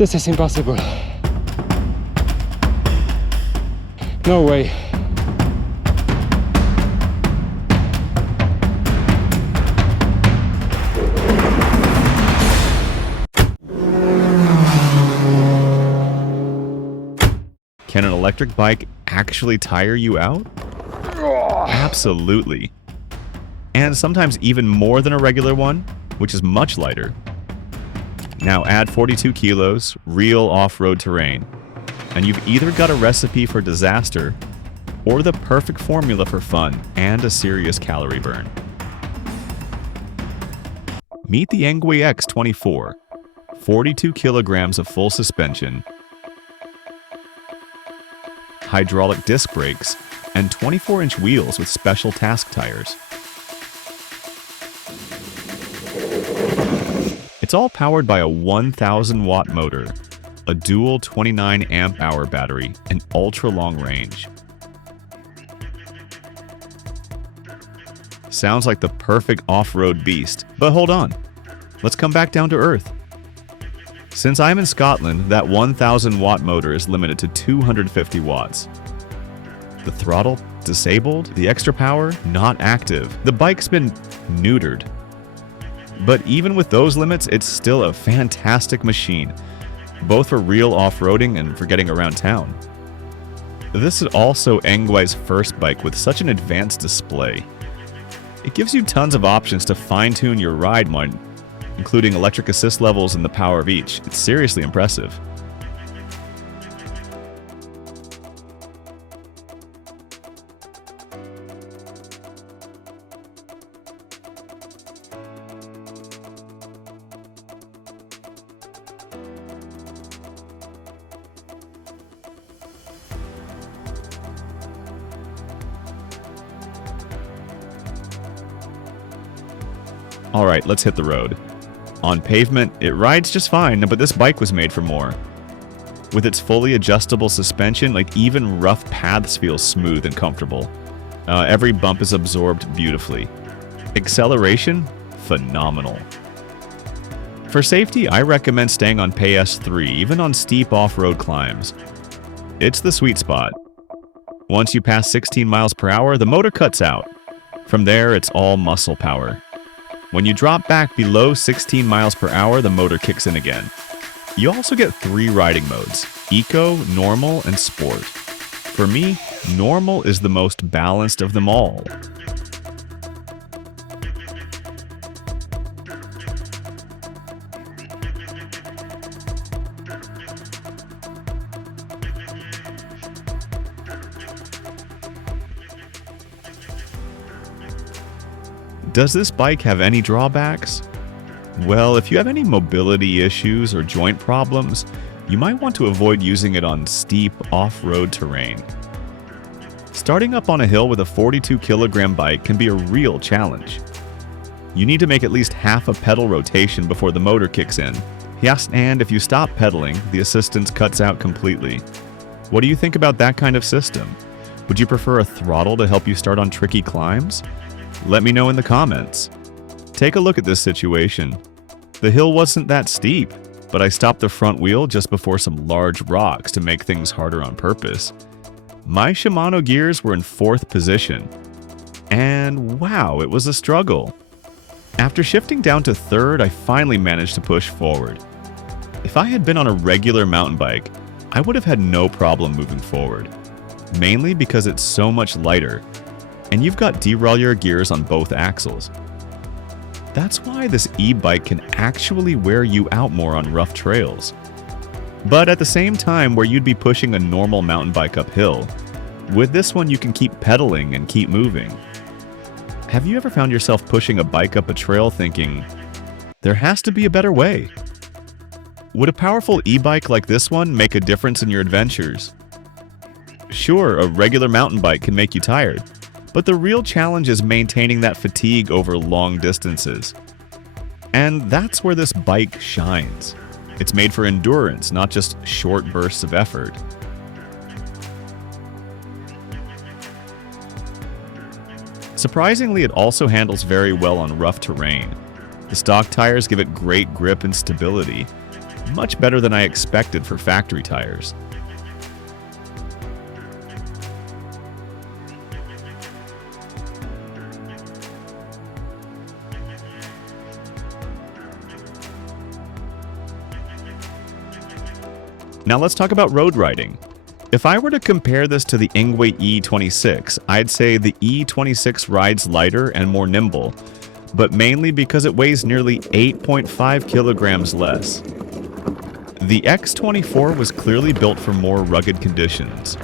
This is impossible. No way. Can an electric bike actually tire you out? Absolutely. And sometimes even more than a regular one, which is much lighter. Now add 42 kilos, real off-road terrain, and you've either got a recipe for disaster or the perfect formula for fun and a serious calorie burn. Meet the ENGWE X24, 42 kilograms of full suspension, hydraulic disc brakes, and 24-inch wheels with special task tires. It's all powered by a 1,000-watt motor, a dual 29 amp-hour battery, and ultra-long range. Sounds like the perfect off-road beast, but hold on. Let's come back down to earth. Since I'm in Scotland, that 1,000-watt motor is limited to 250 watts. The throttle, disabled. The extra power, not active. The bike's been neutered. But even with those limits, it's still a fantastic machine, both for real off-roading and for getting around town. This is also ENGWE's first bike with such an advanced display. It gives you tons of options to fine-tune your ride mode, including electric assist levels and the power of each. It's seriously impressive. Alright, let's hit the road. On pavement, it rides just fine, but this bike was made for more. With its fully adjustable suspension, like even rough paths feel smooth and comfortable. Every bump is absorbed beautifully. Acceleration? Phenomenal. For safety, I recommend staying on PS3, even on steep off-road climbs. It's the sweet spot. Once you pass 16 miles per hour, the motor cuts out. From there, it's all muscle power. When you drop back below 16 miles per hour, the motor kicks in again. You also get 3 riding modes: Eco, Normal, and Sport. For me, Normal is the most balanced of them all. Does this bike have any drawbacks? Well, if you have any mobility issues or joint problems, you might want to avoid using it on steep off-road terrain. Starting up on a hill with a 42-kilogram bike can be a real challenge. You need to make at least half a pedal rotation before the motor kicks in. Yes, and if you stop pedaling, the assistance cuts out completely. What do you think about that kind of system? Would you prefer a throttle to help you start on tricky climbs? Let me know in the comments. Take a look at this situation. The hill wasn't that steep, but I stopped the front wheel just before some large rocks to make things harder on purpose. My Shimano gears were in 4th position. And wow, it was a struggle. After shifting down to 3rd, I finally managed to push forward. If I had been on a regular mountain bike, I would have had no problem moving forward. Mainly because it's so much lighter, and you've got derailleur gears on both axles. That's why this e-bike can actually wear you out more on rough trails. But at the same time, where you'd be pushing a normal mountain bike uphill, with this one you can keep pedaling and keep moving. Have you ever found yourself pushing a bike up a trail thinking, there has to be a better way? Would a powerful e-bike like this one make a difference in your adventures? Sure, a regular mountain bike can make you tired, but the real challenge is maintaining that fatigue over long distances. And that's where this bike shines. It's made for endurance, not just short bursts of effort. Surprisingly, it also handles very well on rough terrain. The stock tires give it great grip and stability. much better than I expected for factory tires. Now let's talk about road riding. If I were to compare this to the ENGWE E26, I'd say the E26 rides lighter and more nimble, but mainly because it weighs nearly 8.5 kilograms less. The X24 was clearly built for more rugged conditions,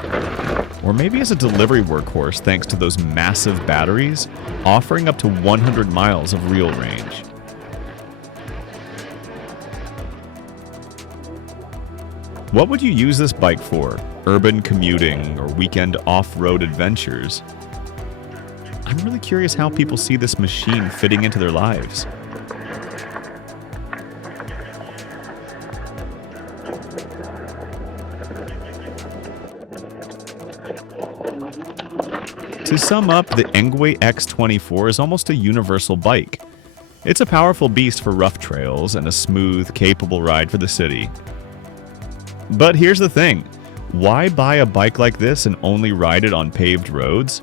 or maybe as a delivery workhorse thanks to those massive batteries, offering up to 100 miles of real range. What would you use this bike for? Urban commuting or weekend off-road adventures? I'm really curious how people see this machine fitting into their lives. To sum up, the ENGWE X24 is almost a universal bike. It's a powerful beast for rough trails and a smooth, capable ride for the city. But here's the thing, why buy a bike like this and only ride it on paved roads?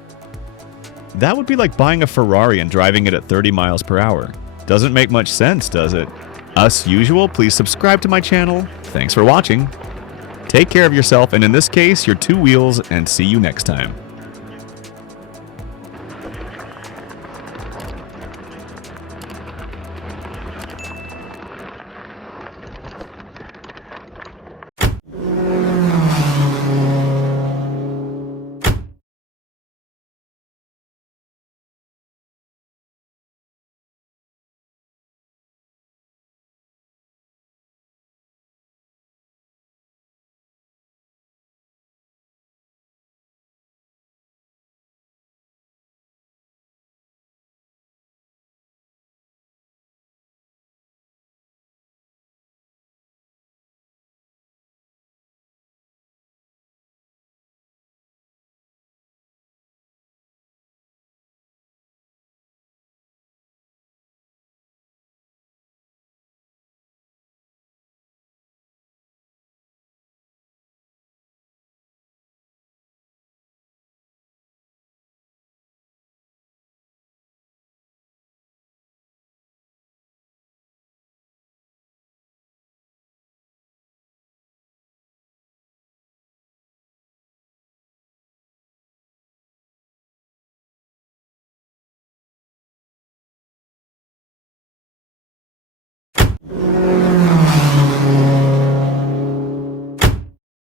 That would be like buying a Ferrari and driving it at 30 miles per hour. Doesn't make much sense, does it? As usual, please subscribe to my channel. Thanks for watching. Take care of yourself, and in this case, your two wheels, and see you next time.